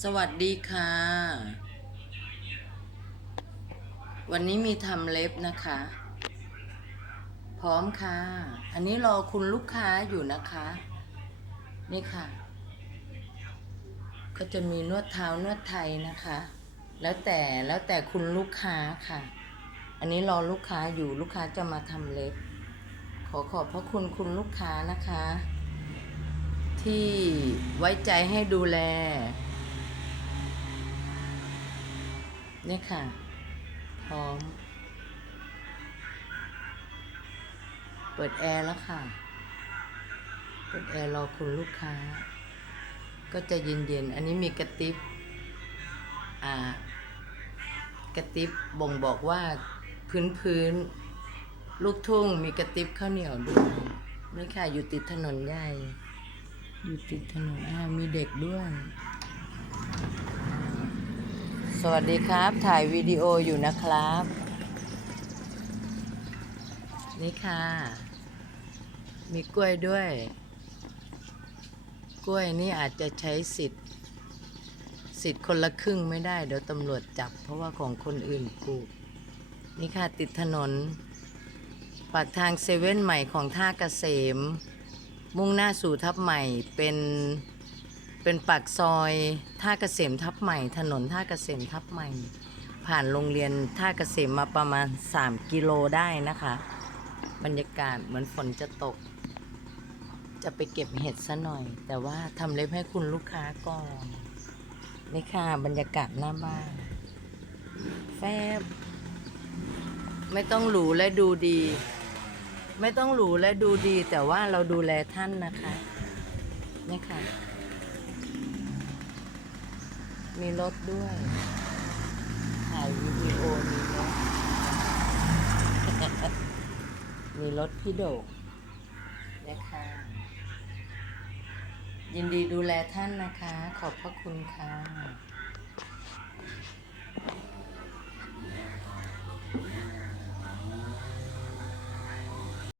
สวัสดีค่ะ วันนี้มีทำเล็บนะคะ พร้อมค่ะ อันนี้รอคุณลูกค้าอยู่นะคะ นี่ค่ะ ก็จะมีนวดเท้านวดไทยนะคะ แล้วแต่แล้วแต่คุณลูกค้าค่ะ อันนี้รอลูกค้าอยู่ลูกค้าจะมาทำเล็บ ขอขอบพระคุณคุณลูกค้านะคะ ที่ไว้ใจให้ดูแล นี่ค่ะ พร้อม เปิดแอร์แล้วค่ะ เปิดแอร์รอคุณลูกค้า ก็จะเย็นๆ อันนี้มีกระติบอ่ากระติบบ่งบอกว่าพื้นพื้นๆลูกทุ่งมีกระติบข้าวเหนียวด้วยนี่ค่ะอยู่ติดถนนใหญ่ อยู่ติดถนนอ่ามีเด็กด้วย สวัสดีครับ ถ่ายวิดีโออยู่นะครับ นี่ค่ะ มีกล้วยด้วย กล้วยนี่อาจจะใช้สิทธิ์ สิทธิ์คนละครึ่งไม่ได้เดี๋ยวตำรวจจับ เพราะว่าของคนอื่นปลูก นี่ค่ะติดถนน ปากทางเซเว่นใหม่ของท่าเกษม มุ่งหน้าสู่ทับใหม่เป็น เป็นปากซอยท่าเกษมทับใหม่ ถนนท่าเกษมทับใหม่ ผ่านโรงเรียนท่าเกษมมาประมาณ 3 กิโลได้นะคะ บรรยากาศเหมือนฝนจะตก จะไปเก็บเห็ดซะหน่อย แต่ว่าทำเล็บให้คุณลูกค้าก่อนนี่ค่ะบรรยากาศหน้าบ้านแฟบ ไม่ต้องหรูและดูดี ไม่ต้องหรูและดูดี แต่ว่าเราดูแลท่านนะคะนี่ค่ะ มีรถด้วยถ่ายวีดีโอมีรถมีรถพี่โดกนะคะยินดีดูแลท่านนะคะ ขอบพระคุณค่ะ Thank.